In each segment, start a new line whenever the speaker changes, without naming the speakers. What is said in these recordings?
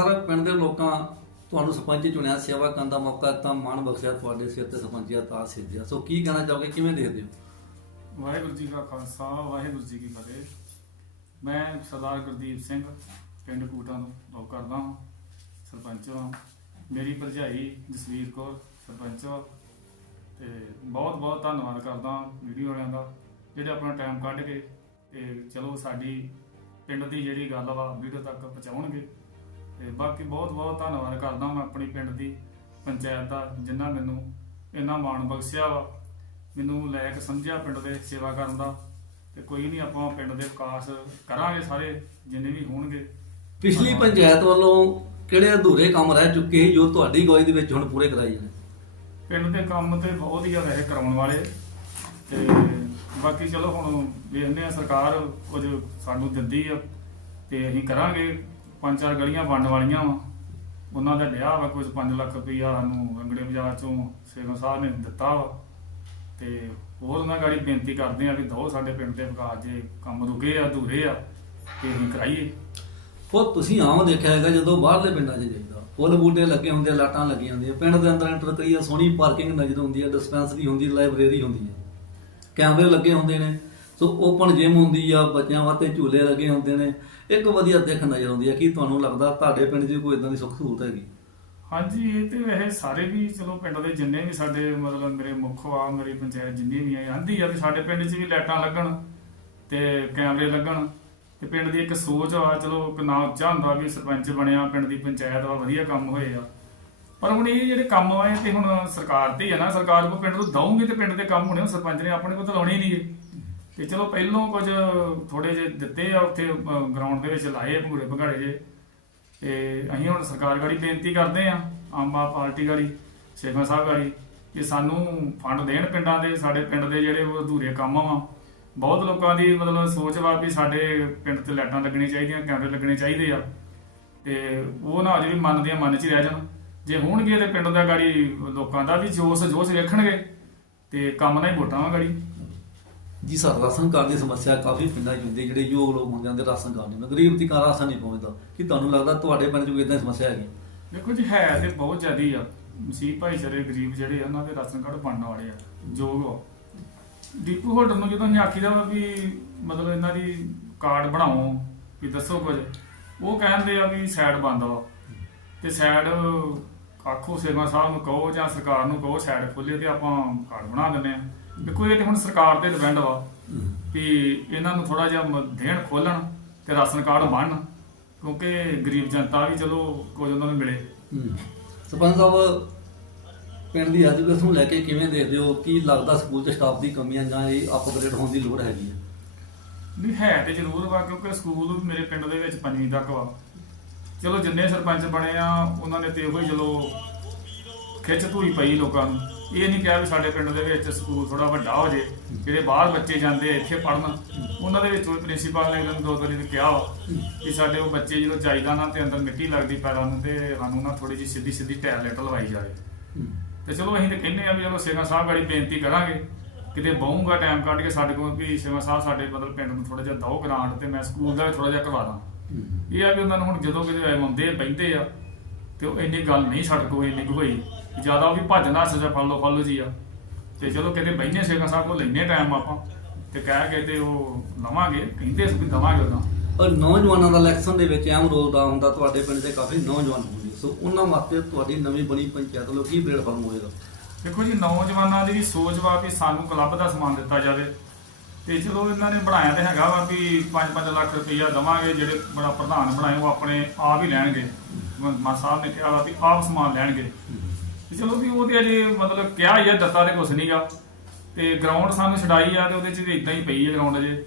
ਸਾਰਾ ਪਿੰਡ ਦੇ ਲੋਕਾਂ ਤੁਹਾਨੂੰ ਸਰਪੰਚ ਚੁਣਿਆ, ਸੇਵਾ ਕਰਨ ਦਾ ਮੌਕਾ ਦਿੱਤਾ, ਮਾਣ ਬਖਸ਼ਿਆ, ਤੁਹਾਡੇ ਸਿਰ ਤੇ ਸਰਪੰਚੀਆ ਤਾਂ ਸਿੱਧਿਆ ਸੋ ਕੀ ਕਹਿਣਾ ਚਾਹੋਗੇ? ਕਿਵੇਂ ਦੇਖਦੇ ਹੋ?
ਵਾਹਿਗੁਰੂ ਜੀ ਕਾ ਖਾਲਸਾ, ਵਾਹਿਗੁਰੂ ਜੀ ਕੀ ਫਤਿਹ। ਮੈਂ ਸਰਦਾਰ ਗੁਰਦੀਪ ਸਿੰਘ, ਪਿੰਡ ਕੂਟਾਂ ਤੋਂ ਜੋਬ ਕਰਦਾ ਹਾਂ, ਸਰਪੰਚ ਹਾਂ। ਮੇਰੀ ਭਰਜਾਈ ਜਸਵੀਰ ਕੌਰ, ਸਰਪੰਚ ਵਾ ਤੇ ਬਹੁਤ ਬਹੁਤ ਧੰਨਵਾਦ ਕਰਦਾ ਵੀਡੀਓ ਵਾਲਿਆਂ ਦਾ, ਜਿਹੜੇ ਆਪਣਾ ਟਾਈਮ ਕੱਢ ਕੇ ਤੇ ਚਲੋ ਸਾਡੀ ਪਿੰਡ ਦੀ ਜਿਹੜੀ ਗੱਲ ਵਾ, ਵੀਡੀਓ ਤੱਕ ਪਹੁੰਚਾਉਣਗੇ। ਤੇ ਬਾਕੀ ਬਹੁਤ ਬਹੁਤ ਧੰਨਵਾਦ ਕਰਦਾ ਮੈਂ ਆਪਣੀ ਪਿੰਡ ਦੀ ਪੰਚਾਇਤ ਦਾ ਜਿਨ੍ਹਾਂ ਮੈਨੂੰ ਇੰਨਾ ਮਾਣ ਬਖਸ਼ਿਆ ਵਾ ਮੈਨੂੰ ਲਾਇਕ ਸਮਝਿਆ ਪਿੰਡ ਦੇ ਸੇਵਾ ਕਰਨ ਦਾ। ਤੇ ਕੋਈ ਨਹੀਂ ਆਪਾਂ ਪਿੰਡ ਦੇ ਵਿਕਾਸ ਕਰਾਂਗੇ ਸਾਰੇ ਜਿੰਨੇ ਵੀ ਹੋਣਗੇ।
ਪਿਛਲੀ ਪੰਚਾਇਤ ਵੱਲੋਂ ਕਿਹੜੇ ਅਧੂਰੇ ਕੰਮ ਰਹਿ ਚੁੱਕੇ ਸੀ ਜੋ ਤੁਹਾਡੀ ਗਵਾਹੀ ਦੇ ਵਿੱਚ ਹੁਣ ਪੂਰੇ ਕਰਾਈ ਜਾਣੇ?
ਪਿੰਡ ਦੇ ਕੰਮ ਤੇ ਬਹੁਤ ਹੀ ਆ ਵੈਸੇ ਕਰਾਉਣ ਵਾਲੇ। ਤੇ ਬਾਕੀ ਚਲੋ ਹੁਣ ਵੇਖਦੇ ਆ ਸਰਕਾਰ ਕੁਝ ਸਾਨੂੰ ਦਿੰਦੀ ਆ ਤੇ ਅਸੀਂ ਕਰਾਂਗੇ। ਪੰਜ ਚਾਰ ਗਲੀਆਂ ਵੰਡ ਵਾਲੀਆਂ ਵਾ। ਉਹਨਾਂ ਦਾ ਲਿਆ ਵਾ ਕੁਝ 5 ਲੱਖ ਰੁਪਈਆ ਸਾਨੂੰ ਰੰਗੜੇ ਬਾਜ਼ਾਰ ਚੋਂ ਸੇਵਾ ਸਾਹਿਬ ਨੇ ਦਿੱਤਾ ਵਾ। ਤੇ ਹੋਰ ਉਹਨਾਂ ਗਾੜੀ ਬੇਨਤੀ ਕਰਦੇ ਆ ਵੀ ਦੋ ਸਾਡੇ ਪਿੰਡ ਦੇ ਵਿਕਾਸ ਜੇ ਕੰਮ ਰੁਕੇ ਆ, ਅਧੂਰੇ ਆ, ਤੇ ਅਸੀਂ ਕਰਾਈਏ।
ਉਹ ਤੁਸੀਂ ਆਮ ਦੇਖਿਆ ਹੈਗਾ ਜਦੋਂ ਬਾਹਰਲੇ ਪਿੰਡਾਂ 'ਚ ਜਾਈਦਾ। ਫੁੱਲ ਬੂਟੇ ਲੱਗੇ ਹੁੰਦੇ ਲਾਟਾਂ ਲੱਗੀਆਂ ਹੁੰਦੀਆਂ। ਪਿੰਡ ਦੇ ਅੰਦਰ ਐਂਟਰ ਕਰੀਏ, ਸੋਹਣੀ ਪਾਰਕਿੰਗ ਨਜ਼ਰ ਹੁੰਦੀ ਹੈ ਡਿਸਪੈਂਸਰੀ ਹੁੰਦੀ, ਲਾਇਬ੍ਰੇਰੀ ਹੁੰਦੀ ਹੈ ਕੈਮਰੇ ਲੱਗੇ ਹੁੰਦੇ ਨੇ। ਸੋ ਓਪਨ ਜਿਮ ਹੁੰਦੀ ਆ, ਬੱਚਿਆਂ ਵਾਸਤੇ ਝੂਲੇ ਲੱਗੇ ਹੁੰਦੇ ਨੇ। ਇੱਕ ਵਧੀਆ ਦੇਖ ਨਜ਼ਰ ਆਉਂਦੀ ਹੈ ਕੀ ਤੁਹਾਨੂੰ ਲੱਗਦਾ ਤੁਹਾਡੇ ਪਿੰਡ 'ਚ ਕੋਈ ਇਦਾਂ ਦੀ ਸੁੱਖ ਸਹੂਲਤ ਹੈਗੀ?
ਹਾਂਜੀ, ਇਹ ਤੇ ਵੈਸੇ ਸਾਰੇ ਵੀ ਚਲੋ ਪਿੰਡ ਦੇ ਜਿੰਨੇ ਵੀ ਸਾਡੇ ਮਤਲਬ ਮੇਰੇ ਮੁੱਖ ਆ, ਮੇਰੀ ਪੰਚਾਇਤ ਜਿੰਨੀ ਵੀ ਆ, ਆਂਦੀ ਆ ਵੀ ਸਾਡੇ ਪਿੰਡ 'ਚ ਵੀ ਲਾਈਟਾਂ ਲੱਗਣ ਤੇ ਕੈਮਰੇ ਲੱਗਣ ਤੇ ਪਿੰਡ ਦੀ ਇੱਕ ਸੋਚ ਆ, ਚਲੋ ਇੱਕ ਨਾਂ ਉੱਚਾ ਹੁੰਦਾ ਵੀ ਸਰਪੰਚ ਬਣਿਆ, ਪਿੰਡ ਦੀ ਪੰਚਾਇਤ ਆ ਵਧੀਆ ਕੰਮ ਹੋਏ ਆ। ਪਰ ਹੁਣ ਇਹ ਜਿਹੜੇ ਕੰਮ ਆ ਤੇ ਹੁਣ ਸਰਕਾਰ ਤੇ ਹੀ ਆ ਨਾ, ਸਰਕਾਰ ਕੋ ਪਿੰਡ ਨੂੰ ਦਊਂਗੀ ਤੇ ਪਿੰਡ ਦੇ ਕੰਮ ਹੋਣੇ ਸਰਪੰਚ ਨੇ ਆਪਣੇ ਕੋਲ ਤਾਂ ਲਾਉਣੇ ਨਹੀਂਗੇ ਤੇ ਚਲੋ ਪਹਿਲੋਂ ਕੁਝ ਥੋੜੇ ਜਿਹੇ ਦਿੱਤੇ ਆ, ਉੱਥੇ ਗਰਾਊਂਡ ਦੇ ਵਿੱਚ ਲਾਏ ਆ ਭੰਗੂੜੇ ਭਗਾੜੇ ਜੇ ਤੇ ਅਸੀਂ ਹੁਣ ਸਰਕਾਰ ਗਾੜੀ ਬੇਨਤੀ ਕਰਦੇ ਆ, ਆਮ ਆਦਮੀ ਪਾਰਟੀ ਗਾੜੀ ਸ਼ੇਖਾ ਸਾਹਿਬ ਗਾੜੀ, ਕਿ ਸਾਨੂੰ ਫੰਡ ਦੇਣ ਪਿੰਡਾਂ ਦੇ, ਸਾਡੇ ਪਿੰਡ ਦੇ ਜਿਹੜੇ ਉਹ ਅਧੂਰੇ ਕੰਮ ਆ। ਬਹੁਤ ਲੋਕਾਂ ਦੀ ਮਤਲਬ ਸੋਚ ਵਾ ਵੀ ਸਾਡੇ ਪਿੰਡ ਤੇ ਲਾਈਟਾਂ ਲੱਗਣੀਆਂ ਚਾਹੀਦੀਆਂ, ਕੈਮਰੇ ਲੱਗਣੇ ਚਾਹੀਦੇ ਆ। ਤੇ ਉਹ ਨਾ ਅਜੇ ਵੀ ਮੰਨਦੇ ਆ, ਮਨ 'ਚ ਰਹਿ ਜਾਣ। ਜੇ ਹੋਣਗੇ ਤੇ ਪਿੰਡ ਦਾ ਗਾੜੀ ਲੋਕਾਂ ਦਾ ਵੀ ਜੋਸ਼ ਜੋਸ਼ ਵੇਖਣਗੇ, ਤੇ ਕੰਮ ਨਾਲ ਹੀ ਵੋਟਾਂ ਵਾ ਗਾੜੀ।
ਜੀ ਸਰ ਰਾਸ਼ਨ ਕਾਰਡ ਦੀ ਸਮੱਸਿਆ ਕਾਫੀ ਪਿੰਡਾਂ 'ਚ ਹੁੰਦੀ ਹੈ, ਜਿਹੜੇ ਯੋਗ ਲੋਕ ਹੁੰਦੇ ਜਾਂਦੇ ਰਾਸ਼ਨ ਕਾਰਡ ਨਹੀਂ ਗਰੀਬ ਦੀ ਕਾਰ ਰਾਸ਼ਨ ਨਹੀਂ ਪਹੁੰਚਦਾ। ਕੀ ਤੁਹਾਨੂੰ ਲੱਗਦਾ ਤੁਹਾਡੇ ਪਿੰਡ 'ਚ ਕੋਈ ਇਦਾਂ ਸਮੱਸਿਆ ਹੈਗੀ?
ਦੇਖੋ ਜੀ, ਹੈ ਤੇ ਬਹੁਤ ਜ਼ਿਆਦੀ ਆ। ਮਸੀਹ ਭਾਈਚਾਰੇ ਗਰੀਬ ਜਿਹੜੇ ਆ, ਉਹਨਾਂ ਦੇ ਰਾਸ਼ਨ ਕਾਰਡ ਬਣਨ ਵਾਲੇ ਆ, ਯੋਗ ਆ। ਦੀਪੂ ਹੋਟਲ ਨੂੰ ਜਦੋਂ ਅਸੀਂ ਆਖੀਦਾ ਵਾ ਵੀ ਮਤਲਬ ਇਹਨਾਂ ਦੀ ਕਾਰਡ ਬਣਾਓ, ਵੀ ਦੱਸੋ ਕੁਝ, ਉਹ ਕਹਿੰਦੇ ਆ ਵੀ ਸਾਈਡ ਬੰਦ ਵਾ। ਤੇ ਸਾਈਡ ਆਖੋ ਸੇਵਾ ਸਾਹਿਬ ਨੂੰ ਕਹੋ ਜਾਂ ਸਰਕਾਰ ਨੂੰ ਕਹੋ ਸਾਈਡ ਖੋਲੇ ਤੇ ਆਪਾਂ ਕਾਰਡ ਬਣਾ ਦਿੰਦੇ ਆ। ਦੇਖੋ ਇਹ ਤੇ ਹੁਣ ਸਰਕਾਰ ਤੇ ਡਿਪੈਂਡ ਵਾ ਵੀ ਇਹਨਾਂ ਨੂੰ ਥੋੜਾ ਜਿਹਾ ਮ- ਦੇਣ ਖੋਲਣ ਤੇ ਰਾਸ਼ਨ ਕਾਰਡ ਬਣਨ ਕਿਉਂਕਿ ਗਰੀਬ ਜਨਤਾ ਵੀ ਚਲੋ ਕੁਝ ਉਹਨਾਂ ਨੂੰ ਮਿਲੇ।
ਹਮ। ਸਰਪੰਚ ਸਾਹਿਬ ਪਿੰਡ ਦੀ ਐਜੂਕੇਸ਼ਨ ਨੂੰ ਲੈ ਕੇ ਕਿਵੇਂ ਦੇਖਦੇ ਹੋ? ਕੀ ਲੱਗਦਾ ਸਕੂਲ 'ਚ ਸਟਾਫ ਦੀ ਕਮੀਆਂ ਜਾਂ ਇਹ ਅਪਗ੍ਰੇਡ ਹੋਣ ਦੀ ਲੋੜ ਹੈਗੀ ਹੈ
ਨਹੀਂ ਹੈ ਤੇ ਜ਼ਰੂਰ ਵਾ ਕਿਉਂਕਿ ਸਕੂਲ ਮੇਰੇ ਪਿੰਡ ਦੇ ਵਿੱਚ ਪੰਜਵੀਂ ਤੱਕ ਵਾ। ਚਲੋ ਜਿੰਨੇ ਸਰਪੰਚ ਬਣੇ ਆ ਉਹਨਾਂ ਨੇ ਤੇ ਉਹੀ ਚਲੋ ਖਿੱਚ ਧੂਈ ਪਈ ਲੋਕਾਂ ਨੂੰ। ਇਹ ਨਹੀਂ ਕਿਹਾ ਵੀ ਸਾਡੇ ਪਿੰਡ ਦੇ ਵਿੱਚ ਸਕੂਲ ਥੋੜਾ ਵੱਡਾ ਹੋ ਜੇ, ਜਿਹੜੇ ਬਾਹਰ ਬੱਚੇ ਜਾਂਦੇ ਆ, ਇੱਥੇ ਪੜਨ ਉਹਨਾਂ ਦੇ ਵਿੱਚੋਂ ਪ੍ਰਿੰਸੀਪਲ ਨੇ ਇਹਨਾਂ ਦੋ ਵਾਰੀ ਤੇ ਕਿਹਾ ਵਾ ਕਿ ਸਾਡੇ ਉਹ ਬੱਚੇ ਜਦੋਂ ਚਾਹੀਦਾ ਨਾ ਤੇ ਅੰਦਰ ਮਿੱਟੀ ਲੱਗਦੀ ਪੈਰਾਂ ਨੂੰ ਤੇ ਸਾਨੂੰ ਨਾ ਥੋੜੀ ਜਿਹੀ ਸਿੱਧੀ ਸਿੱਧੀ ਟੈਬਲੇਟ ਲਵਾਈ ਜਾਵੇ। ਤੇ ਚਲੋ ਅਸੀਂ ਤੇ ਕਹਿੰਦੇ ਆ ਵੀ ਚਲੋ ਸੇਵਾ ਸਾਹਿਬ ਗਾੜੀ ਬੇਨਤੀ ਕਰਾਂਗੇ, ਕਿਤੇ ਬਹੁਗਾ ਟਾਈਮ ਕੱਢ ਕੇ ਸਾਡੇ ਕੋਲ ਵੀ ਸੇਵਾ ਸਾਹਿਬ ਸਾਡੇ ਮਤਲਬ ਪਿੰਡ ਨੂੰ ਥੋੜਾ ਜਿਹਾ ਦਓ ਗ੍ਰਾਂਟ ਤੇ ਮੈਂ ਸਕੂਲ ਦਾ ਥੋੜਾ ਜਿਹਾ ਕਰਵਾ ਦਾਂ। ਇਹ ਆ ਵੀ ਉਹਨਾਂ ਨੂੰ ਹੁਣ ਜਦੋਂ ਕਿਤੇ ਆਉਂਦੇ ਬੈਠੇ ਆ ਤੇ ਉਹ ਇੰਨੀ ਗੱਲ ਨਹੀਂ ਸਾਡੇ ਕੋਲ ਇੰਨੀ ਕੁ ਹੋਈ। ਜ਼ਿਆਦਾ ਉਹ ਵੀ ਭੱਜਣਾ ਸਜਾ ਫਾਲੋ ਫਾਲੋ ਜੀ ਆ। ਤੇ ਚਲੋ ਕਿਤੇ ਬੈਠੇ ਸੇਵਾ ਸਾਹਿਬ ਕੋਲ ਲੈਨੇ ਟਾਈਮ ਆਪਾਂ ਤੇ ਕਹਿ ਕੇ ਤੇ ਉਹ ਲਵਾਂਗੇ ਕਹਿੰਦੇ ਸੀ ਵੀ ਦਵਾਂਗੇ ਉਹਨਾਂ
ਪਰ ਨੌਜਵਾਨਾਂ ਦਾ ਇਲੈਕਸ਼ਨ ਦੇ ਵਿੱਚ ਅਹਿਮ ਰੋਲ ਦਾ ਹੁੰਦਾ ਤੁਹਾਡੇ ਪਿੰਡ ਦੇ ਕਾਫੀ ਨੌਜਵਾਨ ਹੁੰਦੇ ਸੋ ਉਹਨਾਂ ਵਾਸਤੇ ਤੁਹਾਡੀ ਨਵੀਂ ਬਣੀ ਪੰਚਾਇਤ ਵੱਲੋਂ ਕੀ ਪਲੇਟਫਾਰਮ ਹੋਏਗਾ?
ਦੇਖੋ ਜੀ ਨੌਜਵਾਨਾਂ ਦੀ ਵੀ ਸੋਚ ਵਾ ਵੀ ਸਾਨੂੰ ਕਲੱਬ ਦਾ ਸਮਾਨ ਦਿੱਤਾ ਜਾਵੇ। ਤੇ ਚਲੋ ਇਹਨਾਂ ਨੇ ਬਣਾਇਆ ਤੇ ਹੈਗਾ ਵਾ ਵੀ 5-5 ਲੱਖ ਰੁਪਈਆ ਦਵਾਂਗੇ, ਜਿਹੜੇ ਬੜਾ ਪ੍ਰਧਾਨ ਬਣਾਏ, ਉਹ ਆਪਣੇ ਆਪ ਹੀ ਲੈਣਗੇ। ਮਾ ਸਾਹਿਬ ਨੇ ਕਿਹਾ ਵਾ ਵੀ ਆਪ ਸਮਾਨ ਲੈਣਗੇ। ਤੇ ਚਲੋ ਵੀ ਉਹਦੇ ਅਜੇ ਮਤਲਬ ਕਿਹਾ ਹੀ ਆ, ਦਿੱਤਾ ਤੇ ਕੁਛ ਨਹੀਂਗਾ ਤੇ ਗਰਾਊਂਡ ਸਾਨੂੰ ਛਡਾਈ ਆ ਤੇ ਉਹਦੇ ਚ ਵੀ ਇਦਾਂ ਹੀ ਪਈ ਹੈ ਗਰਾਊਂਡ ਅਜੇ।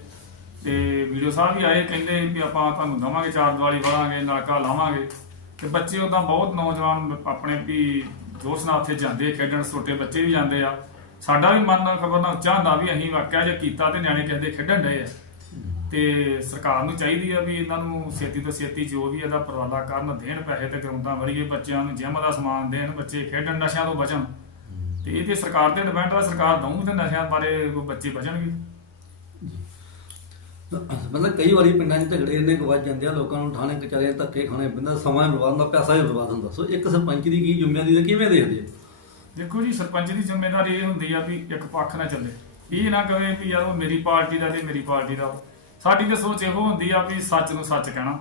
ਤੇ ਵੀਡੀਓ ਸਾਹਿਬ ਵੀ ਆਏ, ਕਹਿੰਦੇ ਵੀ ਆਪਾਂ ਤੁਹਾਨੂੰ ਦਵਾਂਗੇ, ਚਾਰ ਦਿਵਾਲੀ ਵਾਲਾਂਗੇ ਨਲਕਾ ਲਾਵਾਂਗੇ। ਤੇ ਬੱਚੇ ਉਦਾਂ ਬਹੁਤ ਨੌਜਵਾਨ ਆਪਣੇ ਵੀ ਜੋਸ਼ ਨਾਲ ਉੱਥੇ ਜਾਂਦੇ ਖੇਡਣ, ਛੋਟੇ ਬੱਚੇ ਵੀ ਜਾਂਦੇ ਆ। ਸਾਡਾ ਵੀ ਮਨ ਨਾਲ ਖਬਰ ਨਾਲ ਚਾਹੁੰਦਾ ਵੀ ਅਸੀਂ ਵਾਕਿਆ ਜੇ ਕੀਤਾ ਤੇ ਨਿਆਣੇ ਕਿਸੇ ਦੇ ਖੇਡਣ ਡਏ ਆ। ਤੇ ਸਰਕਾਰ ਨੂੰ ਚਾਹੀਦੀ ਆ ਵੀ ਇਹਨਾਂ ਨੂੰ ਛੇਤੀ ਤੋਂ ਛੇਤੀ ਜੋ ਵੀ ਇਹਦਾ ਪ੍ਰਬੰਧਾ ਕਰਨ ਦੇਣ ਪੈਸੇ ਤੇ ਗਰਾਊਂਡਾਂ ਵੜੀਏ ਬੱਚਿਆਂ ਨੂੰ ਜਿਮ ਦਾ ਸਮਾਨ ਦੇਣ, ਬੱਚੇ ਖੇਡਣ, ਨਸ਼ਿਆਂ ਤੋਂ ਬਚਣ। ਤੇ ਇਹ ਤੇ ਸਰਕਾਰ ਤੇ ਡਿਪੈਂਡ ਆ, ਸਰਕਾਰ ਦਊ ਤੇ ਨਸ਼ਿਆਂ ਬਾਰੇ ਬੱਚੇ ਬਚਣਗੇ।
ਮਤਲਬ ਕਈ ਵਾਰੀ ਪਿੰਡਾਂ 'ਚ ਝਗੜੇ ਇੰਨੇ ਕੁ ਜਾਂਦੇ ਆ, ਲੋਕਾਂ ਨੂੰ ਠਾਣੇ ਕਚਾਰੇ ਧੱਕੇ ਖਾਣੇ ਪੈਂਦਾ ਸਮਾਂ ਬਰਬਾਦ ਹੁੰਦਾ, ਪੈਸਾ ਵੀ ਬਰਬਾਦ ਹੁੰਦਾ। ਸੋ ਇੱਕ ਸਰਪੰਚ ਦੀ ਕੀ ਜ਼ਿੰਮੇਵਾਰੀ ਕਿਵੇਂ ਦੇਖਦੇ ਆ
ਦੇਖੋ ਜੀ ਸਰਪੰਚ ਦੀ ਜ਼ਿੰਮੇਵਾਰੀ ਇਹ ਹੁੰਦੀ ਆ ਵੀ ਇੱਕ ਪੱਖ ਨਾ ਚੱਲੇ। ਇਹ ਨਾ ਕਵੇ ਵੀ ਯਾਰ ਉਹ ਮੇਰੀ ਪਾਰਟੀ ਦਾ ਤੇ ਮੇਰੀ ਪਾਰਟੀ ਦਾ। ਸਾਡੀ ਤਾਂ ਸੋਚ ਇਹੋ ਹੁੰਦੀ ਆ ਵੀ ਸੱਚ ਨੂੰ ਸੱਚ ਕਹਿਣਾ।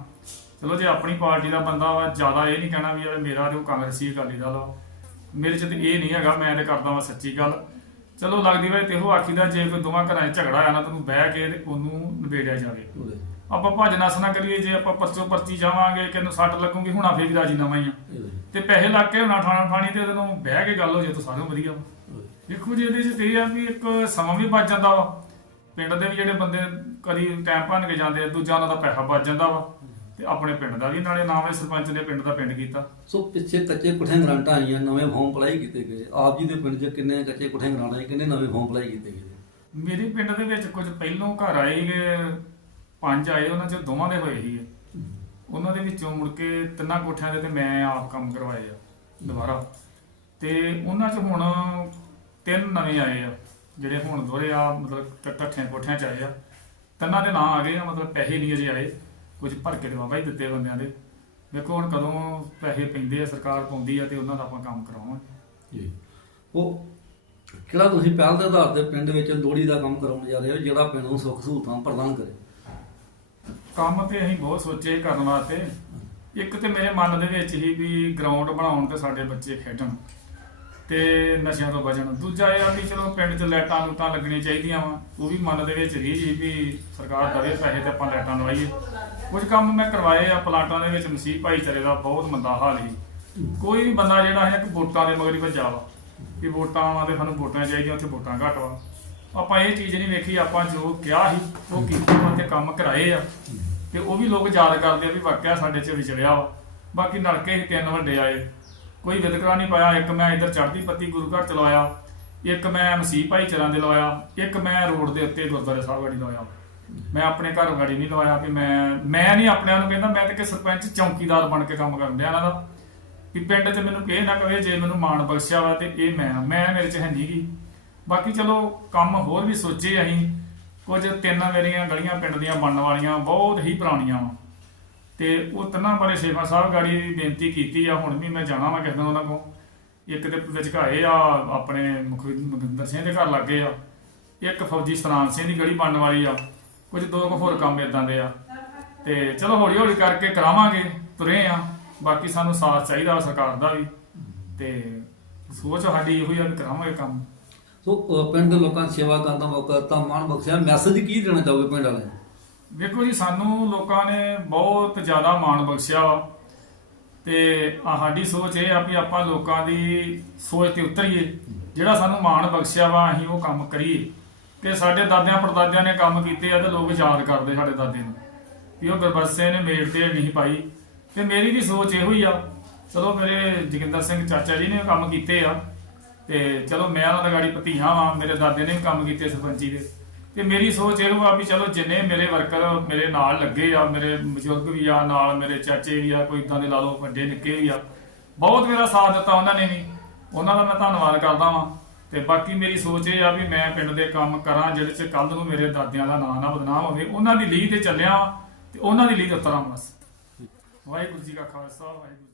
ਚਲੋ ਜੇ ਆਪਣੀ ਪਾਰਟੀ ਦਾ ਬੰਦਾ ਵਾ ਜ਼ਿਆਦਾ ਇਹ ਨਹੀਂ ਕਹਿਣਾ ਵੀ ਯਾਰ ਮੇਰਾ ਤੇ ਉਹ ਕਾਂਗਰਸੀ ਅਕਾਲੀ ਦਲ ਆ ਮੇਰੇ ਚ ਤੇ ਇਹ ਨਹੀਂ ਹੈਗਾ ਮੈਂ ਤੇ ਕਰਦਾ ਵਾਂ ਸੱਚੀ ਗੱਲ। ਚਲੋ ਲੱਗਦੀ ਵਾ ਤੇ ਉਹ ਆਖੀਦਾ ਜੇ ਕੋਈ ਦੋਵਾਂ ਘਰਾਂ 'ਚ ਝਗੜਾ ਆ ਨਾ ਤੈਨੂੰ ਬਹਿ ਕੇ ਤੇ ਉਹਨੂੰ ਨਿਬੇੜਿਆ ਜਾਵੇ। ਆਪਾਂ ਭੱਜ ਨੱਸ ਨਾ ਕਰੀਏ ਜੇ ਆਪਾਂ ਪਰਚੋ ਪਰਚੀ ਜਾਵਾਂਗੇ ਕਿ ਨੂੰ ਸੱਟ ਲੱਗੂਗੀ ਹੁਣ ਫੇਰ ਵੀ ਰਾਜੀ ਨਵਾਂ ਹੀ ਆ। ਤੇ ਪੈਸੇ ਲੱਗ ਕੇ ਹੁਣਾ ਠਾਣਾ ਠਾਣੀ ਤੇ ਉਹਦੇ ਨੂੰ ਬਹਿ ਕੇ ਗੱਲ ਹੋ ਜੇ ਤਾਂ ਸਾਰਿਆਂ ਵਧੀਆ ਵਾ। ਦੇਖੋ ਜੀ ਇਹਦੇ ਚ ਤੇ ਇਹ ਆ ਵੀ ਇੱਕ ਸਮਾਂ ਵੀ ਬਚ ਜਾਂਦਾ ਵਾ। ਪਿੰਡ ਦੇ ਵੀ ਜਿਹੜੇ ਬੰਦੇ ਕਦੀ ਟਾਈਮ ਭੰਨ ਕੇ ਜਾਂਦੇ ਆ ਦੂਜਾ ਉਹਨਾਂ ਦਾ ਪੈਸਾ ਬਚ ਜਾਂਦਾ ਵਾ। ਤੇ ਆਪਣੇ ਪਿੰਡ ਦਾ ਵੀ ਨਾਲੇ ਨਾਮ ਹੈ ਸਰਪੰਚ ਨੇ ਪਿੰਡ ਦਾ ਪਿੰਡ ਕੀਤਾ।
ਸੋ ਪਿੱਛੇ ਕੱਚੇ ਕੁੱਠੇ ਗ੍ਰਾਂਟਾਂ ਆਈਆਂ ਨਵੇਂ ਫਾਰਮ ਅਪਲਾਈ ਕੀਤੇ ਗਏ ਆਪ ਜੀ ਦੇ ਪਿੰਡ 'ਚ ਕਿੰਨੇ ਕੱਚੇ ਕੁੱਠੇ ਗ੍ਰਾਂਟ ਆਏ ਕਿੰਨੇ ਨਵੇਂ ਫਾਰਮ ਅਪਲਾਈ ਕੀਤੇ ਗਏ
ਮੇਰੇ ਪਿੰਡ ਦੇ ਵਿੱਚ ਕੁਝ ਪਹਿਲੋਂ ਘਰ ਆਏਗੇ ਪੰਜ ਆਏ ਉਹਨਾਂ ਚ ਦੋਵਾਂ ਦੇ ਹੋਏ ਸੀ ਉਹਨਾਂ ਦੇ ਵਿੱਚੋਂ ਮੁੜ ਕੇ ਤਿੰਨਾਂ ਕੋਠਿਆਂ ਦੇ ਤੇ ਮੈਂ ਆਪ ਕੰਮ ਕਰਵਾਏ ਆ, ਦੁਬਾਰਾ। ਤੇ ਉਹਨਾਂ ਚ ਹੁਣ ਤਿੰਨ ਨਵੇਂ ਆਏ ਆ, ਜਿਹੜੇ ਹੁਣ ਦੋਰੇ ਆ, ਮਤਲਬ ਟ- ਕੋਠਿਆਂ ਚ ਆਏ ਆ। ਤਿੰਨਾਂ ਦੇ ਨਾਂ ਆ ਗਏ ਆ, ਮਤਲਬ ਪੈਸੇ ਨਹੀਂ ਅਜੇ ਆਏ, ਕੁਝ ਭਰ ਕੇ ਦਵਾਵਾ ਹੀ ਦਿੱਤੇ ਬੰਦਿਆਂ ਦੇ। ਵੇਖੋ ਹੁਣ ਕਦੋਂ ਪੈਸੇ ਪੈਂਦੇ ਆ, ਸਰਕਾਰ ਪਾਉਂਦੀ ਆ ਤੇ ਉਹਨਾਂ ਦਾ ਆਪਾਂ ਕੰਮ ਕਰਾਵਾਂਗੇ।
ਜੀ। ਉਹ ਕਿਹੜਾ ਤੁਸੀਂ ਪਹਿਲ ਦੇ ਆਧਾਰ ਤੇ ਪਿੰਡ ਵਿੱਚ ਲੋੜੀ ਦਾ ਕੰਮ ਕਰਾਉਣ ਜਾ ਰਹੇ ਹੋ, ਜਿਹੜਾ ਪਿੰਡ ਨੂੰ ਸੁੱਖ ਸਹੂਲਤਾਂ ਪ੍ਰਦਾਨ ਕਰੇ?
ਕੰਮ ਤੇ ਅਸੀਂ ਬਹੁਤ ਸੋਚੇ ਕਰਨ ਵਾਸਤੇ। ਇੱਕ ਤੇ ਮੇਰੇ ਮਨ ਦੇ ਵਿੱਚ ਹੀ ਵੀ ਗਰਾਊਂਡ ਬਣਾਉਣ ਤੇ ਸਾਡੇ ਬੱਚੇ ਖੇਡਣ ਤੇ ਨਸ਼ਿਆਂ ਤੋਂ ਬਚਣ। ਦੂਜਾ ਇਹ ਆ ਵੀ ਚਲੋ ਪਿੰਡ 'ਚ ਲਾਈਟਾਂ ਲੂਟਾਂ ਲੱਗਣੀਆਂ ਚਾਹੀਦੀਆਂ ਵਾ। ਉਹ ਵੀ ਮਨ ਦੇ ਵਿੱਚ ਰੀਝ ਜੀ ਵੀ ਸਰਕਾਰ ਦੇਵੇ ਪੈਸੇ ਤੇ ਆਪਾਂ ਲਾਈਟਾਂ ਲਵਾਈਏ। ਕੁਝ ਕੰਮ ਮੈਂ ਕਰਵਾਏ ਆ, ਪਲਾਟਾਂ ਦੇ ਵਿੱਚ ਮਸੀਹ ਭਾਈਚਾਰੇ ਦਾ ਬਹੁਤ ਮੰਦਾ ਹਾਲ ਸੀ। ਕੋਈ ਵੀ ਬੰਦਾ ਜਿਹੜਾ ਹੈ ਕਿ ਵੋਟਾਂ ਦੇ ਮਗਰ ਹੀ ਭੱਜਾ ਵਾ, ਵੀ ਵੋਟਾਂ ਆਵਾਂ ਤੇ ਸਾਨੂੰ ਵੋਟਾਂ ਚਾਹੀਦੀਆਂ, ਉੱਥੇ ਵੋਟਾਂ ਘੱਟ ਵਾ। ਆਪਾਂ ਇਹ ਚੀਜ਼ ਨਹੀਂ ਵੇਖੀ, ਆਪਾਂ ਜੋ ਕਿਹਾ ਸੀ, ਉਹ ਕੀਤੇ ਵਾ ਤੇ ਕੰਮ ਕਰਾਏ ਆ। ਤੇ ਉਹ ਵੀ ਲੋਕ ਯਾਦ ਕਰਦੇ ਆ ਵੀ ਵਾਕਿਆ ਸਾਡੇ ਚ ਵਿਚਰਿਆ ਵਾ। ਬਾਕੀ ਨਲਕੇ ਸੀ ਤਿੰਨ ਵੱਡੇ ਆਏ। ਕੋਈ ਵਿਦਕਰਾ ਨਹੀਂ ਪਾਇਆ। ਇੱਕ ਮੈਂ ਇੱਧਰ ਚੜ੍ਹਦੀ ਪੱਤੀ ਗੁਰੂ ਘਰ ਚਲਾਇਆ ਇੱਕ ਮੈਂ ਮਸੀਹ ਭਾਈਚਾਰਾਂ ਦੇ ਲਵਾਇਆ ਇੱਕ ਮੈਂ ਰੋਡ ਦੇ ਉੱਤੇ ਗੁਰਦੁਆਰੇ ਸਾਹਿਬ ਗਾੜੀ ਲਵਾਇਆ ਮੈਂ ਆਪਣੇ ਘਰ ਗਾੜੀ ਨਹੀਂ ਲਵਾਇਆ ਵੀ ਮੈਂ ਮੈਂ ਨਹੀਂ ਆਪ ਨੂੰ ਕਹਿੰਦਾ, ਮੈਂ ਤੇ ਕਿ ਸਰਪੰਚ, ਚੌਕੀਦਾਰ ਬਣ ਕੇ ਕੰਮ ਕਰਨ ਡਿਆ ਇਹਨਾਂ ਦਾ। ਵੀ ਪਿੰਡ ਤੇ ਮੈਨੂੰ ਇਹ ਨਾ ਕਵੇ ਜੇ ਮੈਨੂੰ ਮਾਣ ਬਖਸ਼ਿਆ ਵਾ ਤੇ ਇਹ ਮੈਂ ਮੈਂ ਮੇਰੇ 'ਚ ਹੈ ਨੀ ਗੀ। ਬਾਕੀ ਚਲੋ, ਕੰਮ ਹੋਰ ਵੀ ਸੋਚੇ ਅਸੀਂ। ਕੁਝ ਤਿੰਨ ਮੇਰੀਆਂ ਗਲੀਆਂ ਪਿੰਡ ਦੀਆਂ ਬਣਨ ਵਾਲੀਆਂ ਬਹੁਤ ਹੀ ਪੁਰਾਣੀਆਂ ਵਾ। ਤੇ ਉਹ ਤਿੰਨਾਂ ਬਾਰੇ ਸੇਵਾ ਸਾਹਿਬ ਗਾੜੀ ਬੇਨਤੀ ਕੀਤੀ ਆ, ਹੁਣ ਵੀ ਮੈਂ ਜਾਣਾ ਵਾ ਕਿਸੇ ਦਿਨ ਉਹਨਾਂ ਕੋਲ। ਇੱਕ ਤੇ ਵਿਚਕਾਏ ਆ, ਆਪਣੇ ਮੁਖ ਮੁਖਿੰਦਰ ਸਿੰਘ ਦੇ ਘਰ ਲੱਗੇ ਆ। ਇੱਕ ਫੌਜੀ ਸਤਨਾਮ ਸਿੰਘ ਦੀ ਗਲੀ ਬਣਨ ਵਾਲੀ ਆ। ਕੁਝ ਦੋ ਕੁ ਹੋਰ ਕੰਮ ਇਦਾਂ ਦੇ ਆ। ਤੇ ਚਲੋ ਹੌਲੀ ਹੌਲੀ ਕਰਕੇ ਕਰਾਵਾਂਗੇ, ਤੁਰੇ ਆ। ਬਾਕੀ ਸਾਨੂੰ ਸਾਥ ਚਾਹੀਦਾ ਵਾ ਸਰਕਾਰ ਦਾ ਵੀ। ਤੇ ਸੋਚ ਸਾਡੀ ਇਹੋ ਹੀ ਆ ਵੀ ਕਰਾਵਾਂਗੇ ਕੰਮ।
ਸੋ ਪਿੰਡ ਦੇ ਲੋਕਾਂ ਦੀ ਸੇਵਾ ਕਰਨ ਦਾ ਮੌਕਾ ਤਾਂ ਮਾਣ ਬਖਸ਼ਿਆ। ਮੈਸੇਜ ਕੀ ਦੇਣਾ ਚਾਹੋਗੇ ਪਿੰਡ ਵਾਲਿਆਂ ਨੂੰ?
ਵੇਖੋ ਜੀ, ਸਾਨੂੰ ਲੋਕਾਂ ਨੇ ਬਹੁਤ ਜ਼ਿਆਦਾ ਮਾਣ ਬਖਸ਼ਿਆ। ਵਾ ਤੇ ਸਾਡੀ ਸੋਚ ਇਹ ਆ ਵੀ ਆਪਾਂ ਲੋਕਾਂ ਦੀ ਸੋਚ ਤੇ ਉਤਰੀਏ। ਜਿਹੜਾ ਸਾਨੂੰ ਮਾਣ ਬਖਸ਼ਿਆ ਵਾ, ਅਸੀਂ ਉਹ ਕੰਮ ਕਰੀਏ। ਤੇ ਸਾਡੇ ਦਾਦਿਆਂ ਪੜਦਾਦਿਆਂ ਨੇ ਕੰਮ ਕੀਤੇ ਆ ਤੇ ਲੋਕ ਯਾਦ ਕਰਦੇ ਸਾਡੇ ਦਾਦੇ ਨੂੰ। ਵੀ ਉਹ ਗੁਰਬਖਸ਼ੇ ਨੇ ਮੇੜ ਤੇ ਨਹੀਂ ਪਾਈ। ਤੇ ਮੇਰੀ ਵੀ ਸੋਚ ਇਹੋ ਹੀ ਆ। ਚਲੋ ਮੇਰੇ ਜੋਗਿੰਦਰ ਸਿੰਘ ਚਾਚਾ ਜੀ ਨੇ ਕੰਮ ਕੀਤੇ ਆ। ਤੇ ਚਲੋ ਮੈਂ ਉਹਨਾਂ ਦਾ ਗਾੜੀ ਭਤੀਜਾ ਵਾਂ, ਮੇਰੇ ਦਾਦੇ ਨੇ ਵੀ ਕੰਮ ਕੀਤੇ ਸਰਪੰਚੀ ਦੇ। ਤੇ ਮੇਰੀ ਸੋਚ ਇਹ ਵਾ ਵੀ ਚਲੋ ਜਿੰਨੇ ਮੇਰੇ ਵਰਕਰ ਮੇਰੇ ਨਾਲ ਲੱਗੇ ਆ, ਮੇਰੇ ਬਜ਼ੁਰਗ ਵੀ ਆ ਨਾਲ, ਮੇਰੇ ਚਾਚੇ ਵੀ ਆ, ਕੋਈ ਇਦਾਂ ਦੇ ਲਾ ਲਓ ਵੱਡੇ ਨਿੱਕੇ ਵੀ ਆ। ਬਹੁਤ ਮੇਰਾ ਸਾਥ ਦਿੱਤਾ ਉਹਨਾਂ ਨੇ ਵੀ। ਉਹਨਾਂ ਦਾ ਮੈਂ ਧੰਨਵਾਦ ਕਰਦਾ ਵਾਂ। ਤੇ ਬਾਕੀ ਮੇਰੀ ਸੋਚ ਇਹ ਆ ਵੀ ਮੈਂ ਪਿੰਡ ਦੇ ਕੰਮ ਕਰਾਂ, ਜਿਹਦੇ ਚ ਕੱਲ ਨੂੰ ਮੇਰੇ ਦਾਦਿਆਂ ਦਾ ਨਾਂ ਨਾ ਬਦਨਾਮ ਹੋਵੇ। ਉਹਨਾਂ ਦੀ ਲੀਹ ਤੇ ਚੱਲਿਆ ਵਾਂ ਤੇ ਉਹਨਾਂ ਦੀ ਲੀਹ ਤੇ ਉਤਰਾਂ ਬਸ। ਵਾਹਿਗੁਰੂ ਜੀ ਕਾ ਖਾਲਸਾ, ਵਾਹਿਗੁਰੂ ਜੀ